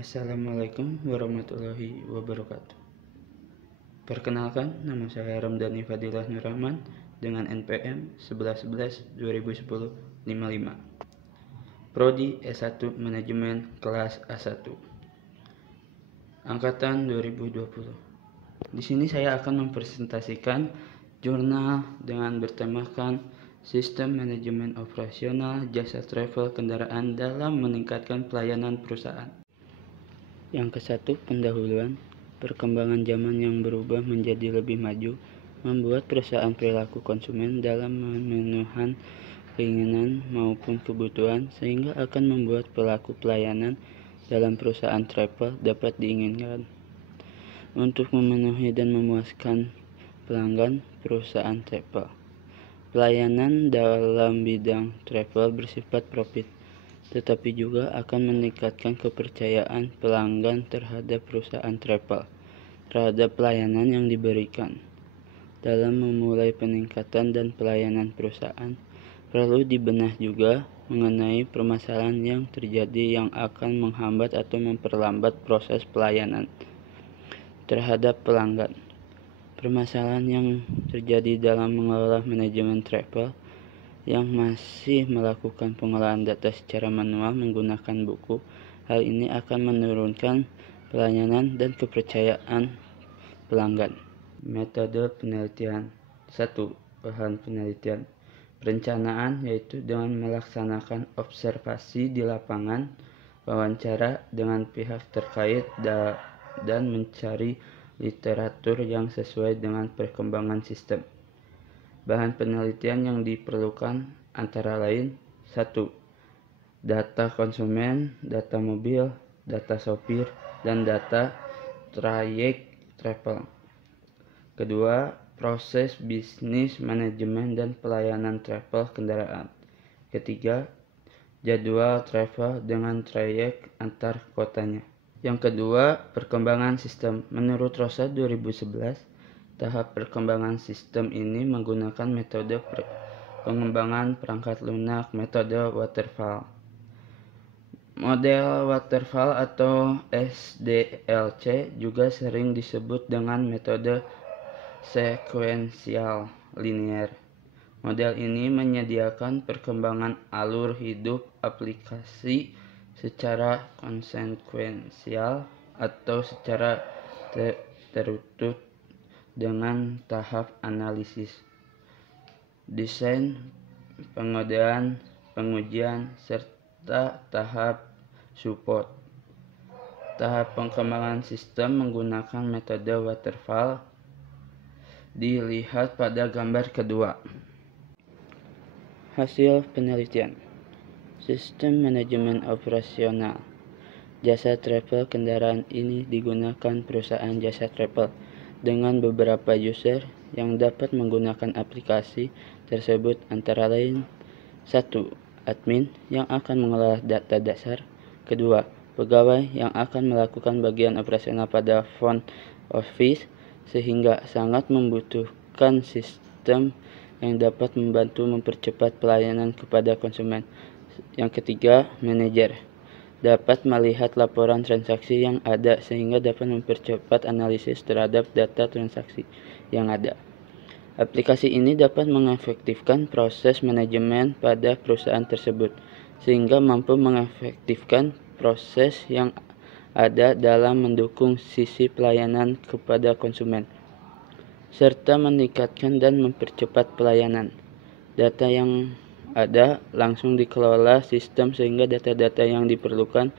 Assalamualaikum warahmatullahi wabarakatuh. Perkenalkan, nama saya Ramdhani Fadilah Nur Rahman dengan NPM 1111-2010-55. Prodi S1 Manajemen kelas A1. Angkatan 2020. Di sini saya akan mempresentasikan jurnal dengan bertemakan Sistem Manajemen Operasional Jasa Travel Kendaraan dalam meningkatkan pelayanan perusahaan. Yang ke-1, pendahuluan. Perkembangan zaman yang berubah menjadi lebih maju, membuat perusahaan perilaku konsumen dalam memenuhi keinginan maupun kebutuhan, sehingga akan membuat pelaku pelayanan dalam perusahaan travel dapat diinginkan. Untuk memenuhi dan memuaskan pelanggan perusahaan travel. Pelayanan dalam bidang travel bersifat profit, tetapi juga akan meningkatkan kepercayaan pelanggan terhadap perusahaan travel, terhadap pelayanan yang diberikan. Dalam memulai peningkatan dan pelayanan perusahaan, perlu dibenah juga mengenai permasalahan yang terjadi yang akan menghambat atau memperlambat proses pelayanan terhadap pelanggan. Permasalahan yang terjadi dalam mengelola manajemen travel yang masih melakukan pengolahan data secara manual menggunakan buku. Hal ini akan menurunkan pelayanan dan kepercayaan pelanggan. Metode penelitian. 1. Bahan penelitian. Perencanaan, yaitu dengan melaksanakan observasi di lapangan, wawancara dengan pihak terkait, dan mencari literatur yang sesuai dengan perkembangan sistem. Bahan penelitian yang diperlukan antara lain: 1. Data konsumen, data mobil, data sopir, dan data trayek travel. Kedua, proses bisnis manajemen dan pelayanan travel kendaraan. Ketiga, jadwal travel dengan trayek antar kotanya. Yang kedua, perkembangan sistem. Menurut Rosa 2011, tahap perkembangan sistem ini menggunakan metode pengembangan perangkat lunak, metode waterfall. Model waterfall atau SDLC juga sering disebut dengan metode sekuensial linear. Model ini menyediakan perkembangan alur hidup aplikasi secara konsekuensial atau secara tertutup dengan tahap analisis, desain, pengodean, pengujian, serta tahap support. Tahap pengembangan sistem menggunakan metode waterfall dilihat pada gambar kedua. Hasil penelitian. Sistem manajemen operasional jasa travel kendaraan ini digunakan perusahaan jasa travel dengan beberapa user yang dapat menggunakan aplikasi tersebut, antara lain: 1. Admin yang akan mengelola data dasar. Kedua, pegawai yang akan melakukan bagian operasional pada front office, sehingga sangat membutuhkan sistem yang dapat membantu mempercepat pelayanan kepada konsumen. Yang ketiga, manajer dapat melihat laporan transaksi yang ada sehingga dapat mempercepat analisis terhadap data transaksi yang ada. Aplikasi ini dapat mengefektifkan proses manajemen pada perusahaan tersebut, sehingga mampu mengefektifkan proses yang ada dalam mendukung sisi pelayanan kepada konsumen, serta meningkatkan dan mempercepat pelayanan. Data yang ada langsung dikelola sistem sehingga data-data yang diperlukan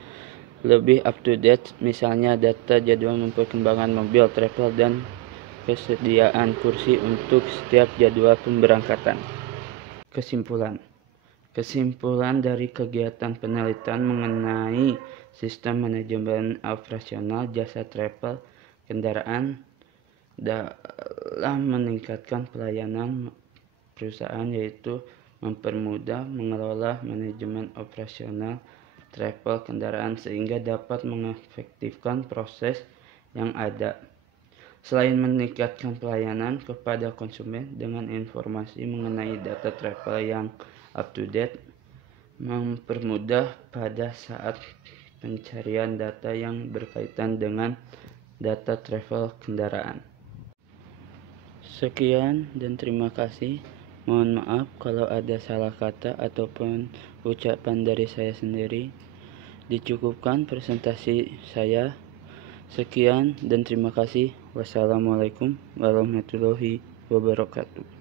lebih up to date, misalnya data jadwal perkembangan mobil travel dan kesediaan kursi untuk setiap jadwal pemberangkatan. Kesimpulan dari kegiatan penelitian mengenai sistem manajemen operasional jasa travel kendaraan dalam meningkatkan pelayanan perusahaan, yaitu mempermudah mengelola manajemen operasional travel kendaraan sehingga dapat mengefektifkan proses yang ada. Selain meningkatkan pelayanan kepada konsumen dengan informasi mengenai data travel yang up to date, mempermudah pada saat pencarian data yang berkaitan dengan data travel kendaraan. Sekian dan terima kasih. Mohon maaf kalau ada salah kata ataupun ucapan dari saya sendiri. Dicukupkan presentasi saya. Sekian dan terima kasih. Wassalamualaikum warahmatullahi wabarakatuh.